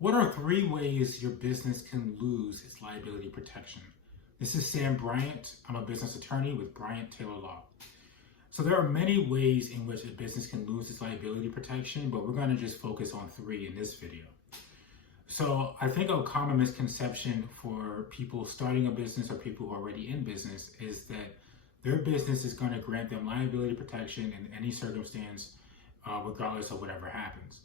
What are 3 ways your business can lose its liability protection? This is Sam Bryant. I'm a business attorney with Bryant Taylor Law. So there are many ways in which a business can lose its liability protection, but we're going to just focus on 3 in this video. So I think a common misconception for people starting a business or people who are already in business is that their business is going to grant them liability protection in any circumstance, regardless of whatever happens.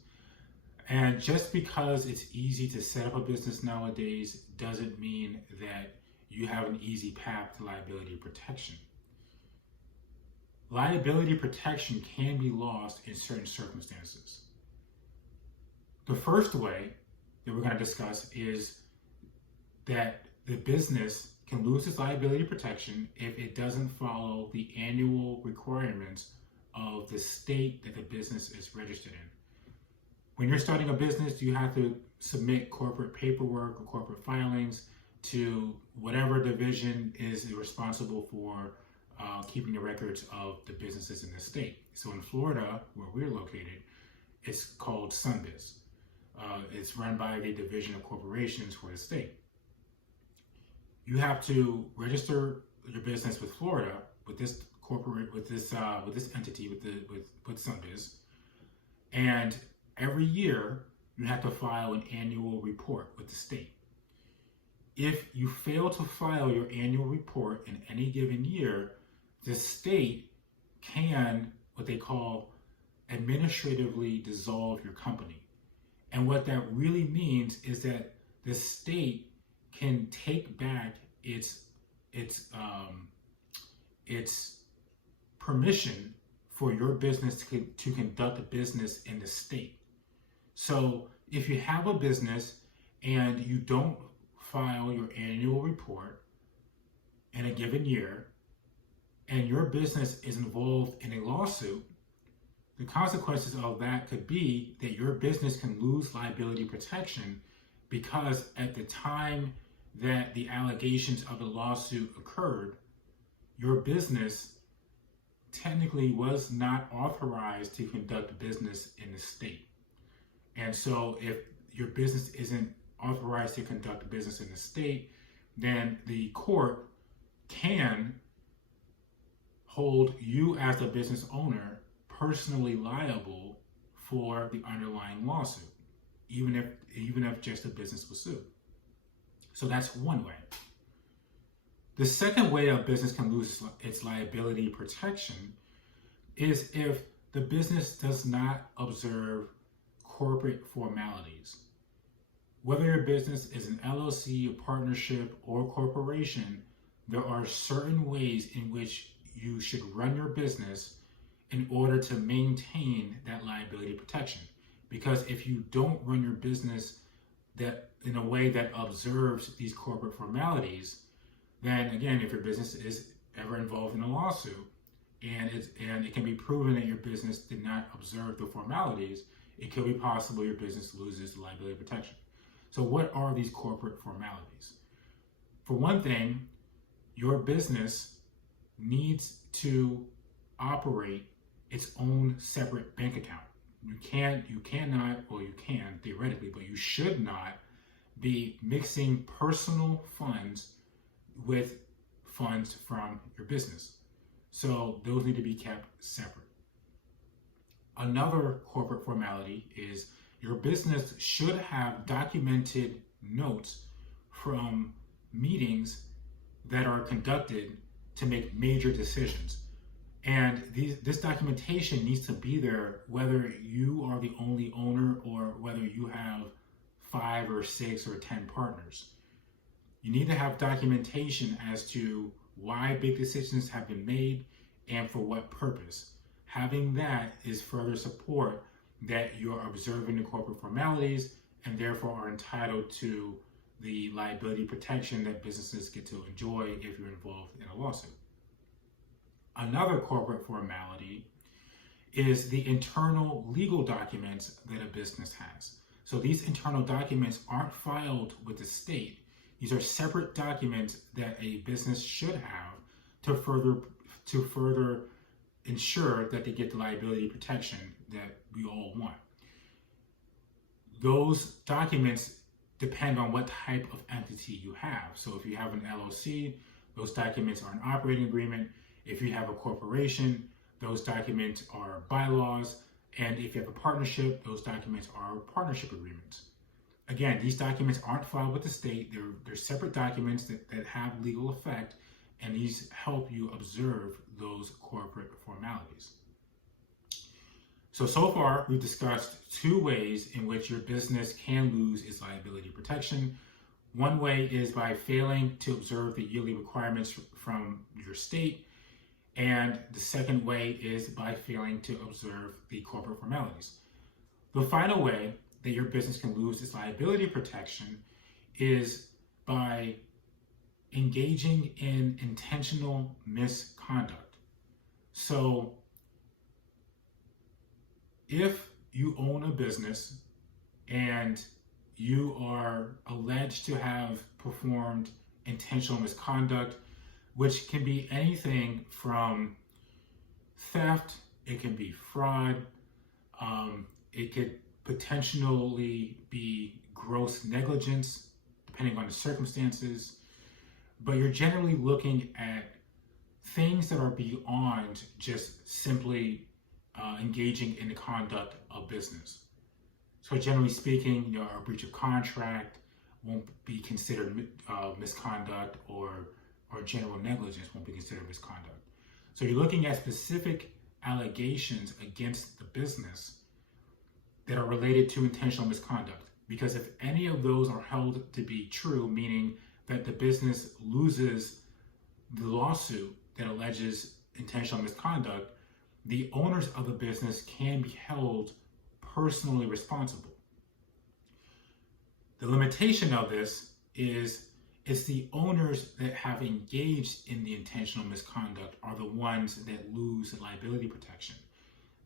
And just because it's easy to set up a business nowadays doesn't mean that you have an easy path to liability protection. Liability protection can be lost in certain circumstances. The first way that we're going to discuss is that the business can lose its liability protection if it doesn't follow the annual requirements of the state that the business is registered in. When you're starting a business, you have to submit corporate paperwork or corporate filings to whatever division is responsible for keeping the records of the businesses in the state. So in Florida, where we're located, it's called SunBiz. It's run by the Division of Corporations for the state. You have to register your business with Florida with this entity with SunBiz, and every year, you have to file an annual report with the state. If you fail to file your annual report in any given year, the state can, what they call, administratively dissolve your company. And what that really means is that the state can take back its permission for your business to conduct a business in the state. So if you have a business and you don't file your annual report in a given year, and your business is involved in a lawsuit, the consequences of that could be that your business can lose liability protection because at the time that the allegations of the lawsuit occurred, your business technically was not authorized to conduct business in the state. And so if your business isn't authorized to conduct business in the state, then the court can hold you as a business owner personally liable for the underlying lawsuit, even if just a business was sued. So that's one way. The second way a business can lose its liability protection is if the business does not observe corporate formalities. Whether your business is an LLC, a partnership, or corporation, there are certain ways in which you should run your business in order to maintain that liability protection. Because if you don't run your business that in a way that observes these corporate formalities, then again, if your business is ever involved in a lawsuit and it can be proven that your business did not observe the formalities, it could be possible your business loses the liability protection. So what are these corporate formalities? For one thing, your business needs to operate its own separate bank account. You can theoretically, but you should not be mixing personal funds with funds from your business. So those need to be kept separate. Another corporate formality is your business should have documented notes from meetings that are conducted to make major decisions. And this documentation needs to be there whether you are the only owner or whether you have 5 or 6 or 10 partners. You need to have documentation as to why big decisions have been made and for what purpose. Having that is further support that you're observing the corporate formalities and therefore are entitled to the liability protection that businesses get to enjoy if you're involved in a lawsuit. Another corporate formality is the internal legal documents that a business has. So these internal documents aren't filed with the state. These are separate documents that a business should have to further ensure that they get the liability protection that we all want. those documents depend on what type of entity you have. So if you have an LLC, those documents are an operating agreement. If you have a corporation, those documents are bylaws. And if you have a partnership, those documents are partnership agreements. Again, these documents aren't filed with the state. They're separate documents that have legal effect, and these help you observe those corporate formalities. So far, we've discussed two ways in which your business can lose its liability protection. One way is by failing to observe the yearly requirements from your state, and the second way is by failing to observe the corporate formalities. The final way that your business can lose its liability protection is by engaging in intentional misconduct. So if you own a business and you are alleged to have performed intentional misconduct, which can be anything from theft, it can be fraud, it could potentially be gross negligence, depending on the circumstances, but you're generally looking at things that are beyond just simply engaging in the conduct of business. So generally speaking, a breach of contract won't be considered misconduct, or general negligence won't be considered misconduct. So you're looking at specific allegations against the business that are related to intentional misconduct. Because if any of those are held to be true, meaning that the business loses the lawsuit that alleges intentional misconduct, the owners of the business can be held personally responsible. The limitation of this is it's the owners that have engaged in the intentional misconduct are the ones that lose the liability protection.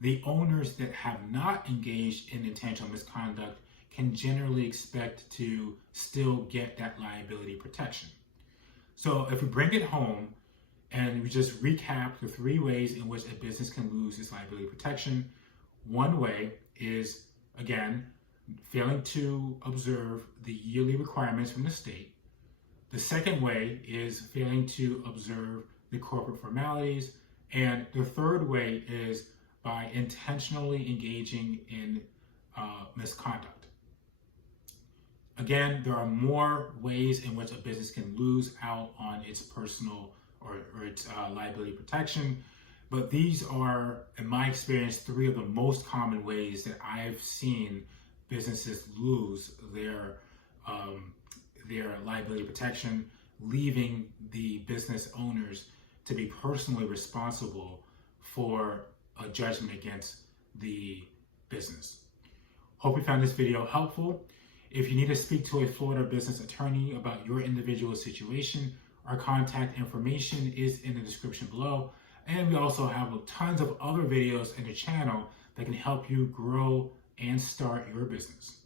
The owners that have not engaged in intentional misconduct can generally expect to still get that liability protection. So if we bring it home and we just recap the three ways in which a business can lose its liability protection, one way is, again, failing to observe the yearly requirements from the state. The second way is failing to observe the corporate formalities. And the third way is by intentionally engaging in misconduct. Again, there are more ways in which a business can lose out on its personal or its liability protection, but these are, in my experience, three of the most common ways that I've seen businesses lose their liability protection, leaving the business owners to be personally responsible for a judgment against the business. Hope you found this video helpful. If you need to speak to a Florida business attorney about your individual situation, our contact information is in the description below. And we also have tons of other videos in the channel that can help you grow and start your business.